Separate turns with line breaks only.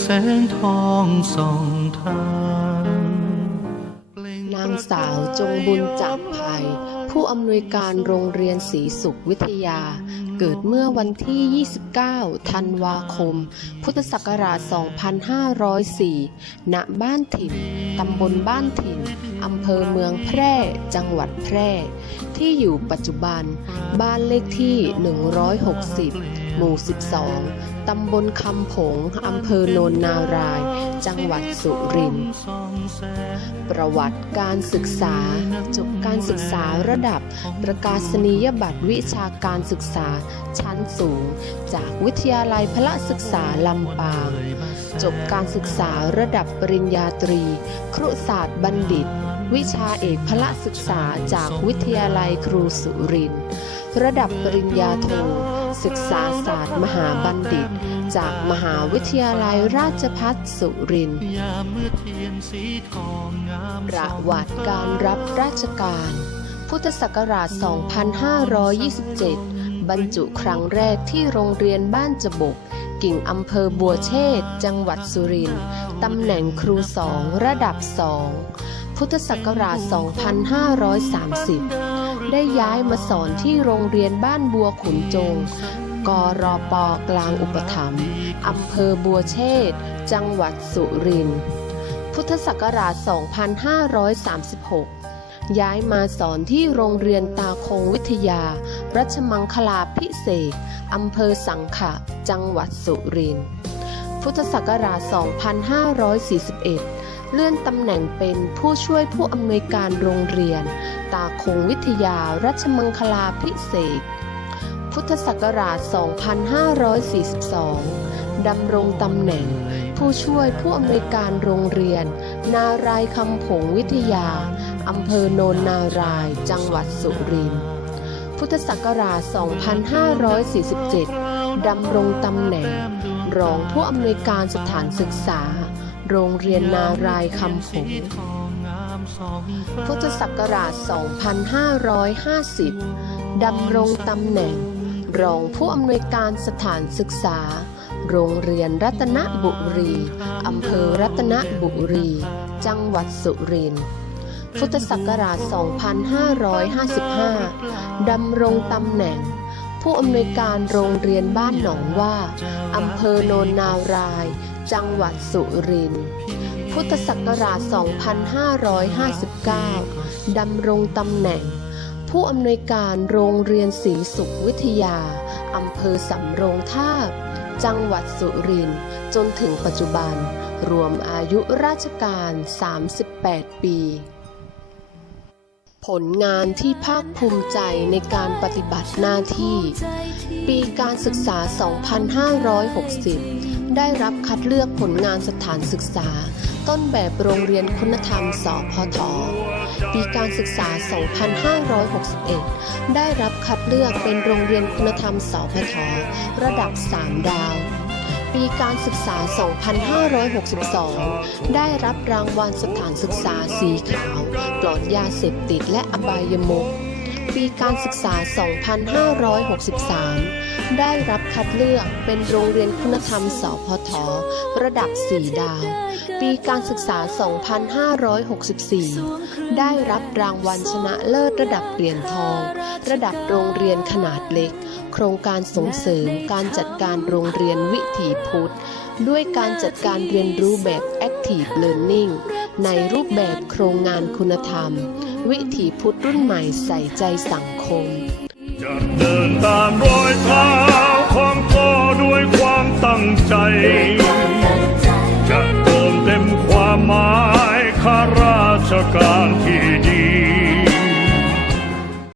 แสงทองส่องทาง
นางสาวจงบุญจับภัย ผู้อำนวยการโรงเรียนศรีสุขวิทยา เกิดเมื่อวันที่ 29 ธันวาคม พุทธศักราช 2504 ณ บ้านถิ่น ตำบลบ้านถิ่น อำเภอเมืองแพร่ จังหวัดแพร่ ที่อยู่ปัจจุบัน บ้านเลขที่ 160 หมู่ 12 ตำบลคำผง อำเภอโนนนาราย จังหวัดสุรินทร์ ประวัติการศึกษา จบการศึกษาระดับประกาศนียบัตรวิชาการศึกษาชั้นสูง จากวิทยาลัยพละศึกษาลำปาง จบการศึกษาระดับปริญญาตรี ครุศาสตร์บัณฑิตวิชาเอกพละศึกษาจากวิทยาลัยครูสุรินทร์ระดับปริญญาโท ศึกษาศาสตร์มหาบัณฑิต จากมหาวิทยาลัยราชภัฏสุรินทร์ประวัติการรับราชการ พุทธศักราช 2527 บรรจุครั้งแรกที่โรงเรียนบ้านจบก กิ่งอำเภอบัวเชษจังหวัดสุรินทร์ตำแหน่งครูสองระดับสองพุทธศักราช 2530 ได้ย้ายมาสอนที่โรงเรียนบ้านบัวขุนจง กรอปกลางอุปถัมภ์อำเภอบัวเชษฐ์จังหวัดสุรินทร์ พุทธศักราช 2536ย้ายมาสอนที่โรงเรียนตาคงวิทยา รัชมังคลาพิเศษอำเภอสังขะ จังหวัดสุรินทร์ พุทธศักราช 2541 เลื่อนตำแหน่งเป็นผู้ช่วยผู้อำนวยการโรงเรียน ตาคงวิทยารัชมังคลาพิเศษ พุทธศักราช 2542 ดำรงตำแหน่ง ผู้ช่วยผู้อำนวยการโรงเรียน นารายคำผงวิทยาอำเภอโนนนาราย จังหวัดสุรินทร์ พุทธศักราช 2547 ดำรงตำแหน่ง รองผู้อำนวยการสถานศึกษา โรงเรียนนารายคำผงพุทธศักราช 2550 ดำรงตำแหน่ง รองผู้อำนวยการสถานศึกษา โรงเรียนรัตนบุรี อำเภอรัตนบุรี จังหวัดสุรินทร์พุทธศักราช 2555 ดำรงตำแหน่ง ผู้อำนวยการโรงเรียนบ้านหนองว่าอำเภอโนนนาราย จังหวัดสุรินทร์พุทธศักราช 2559 ดำรงตำแหน่ง ผู้อำนวยการโรงเรียนศรีสุขวิทยาอำเภอสำโรงทาบ จังหวัดสุรินทร์จนถึงปัจจุบัน รวมอายุราชการ 38 ปี ผลงานที่ภาคภูมิใจในการปฏิบัติหน้าที่ ปีการศึกษา 2560 ได้รับคัดเลือกผลงานสถานศึกษา ต้นแบบโรงเรียนคุณธรรม สพท ปีการศึกษา 2561 ได้รับคัดเลือกเป็นโรงเรียนคุณธรรม สพท ระดับ 3 ดาว ปีการศึกษา 2562 ได้รับรางวัลสถานศึกษาสีขาว ปลอดยาเสพติดและอบายมุก ปีการศึกษา 2563 ได้รับคัดเลือกเป็นโรงเรียนคุณธรรม สพท ระดับ 4 ดาว ปีการศึกษา 2564 ได้รับรางวัลชนะเลิศระดับเหรียญทอง ระดับโรงเรียนขนาดเล็ก โครงการส่งเสริมการจัดการโรงเรียนวิถีพุทธ ด้วยการจัดการเรียนรู้แบบ Active Learning ในรูปแบบโครงงานคุณธรรม วิถีพุทธรุ่นใหม่ใส่ใจสังคม
จะเดินตามรอยเท้าของพ่อด้วยความตั้งใจ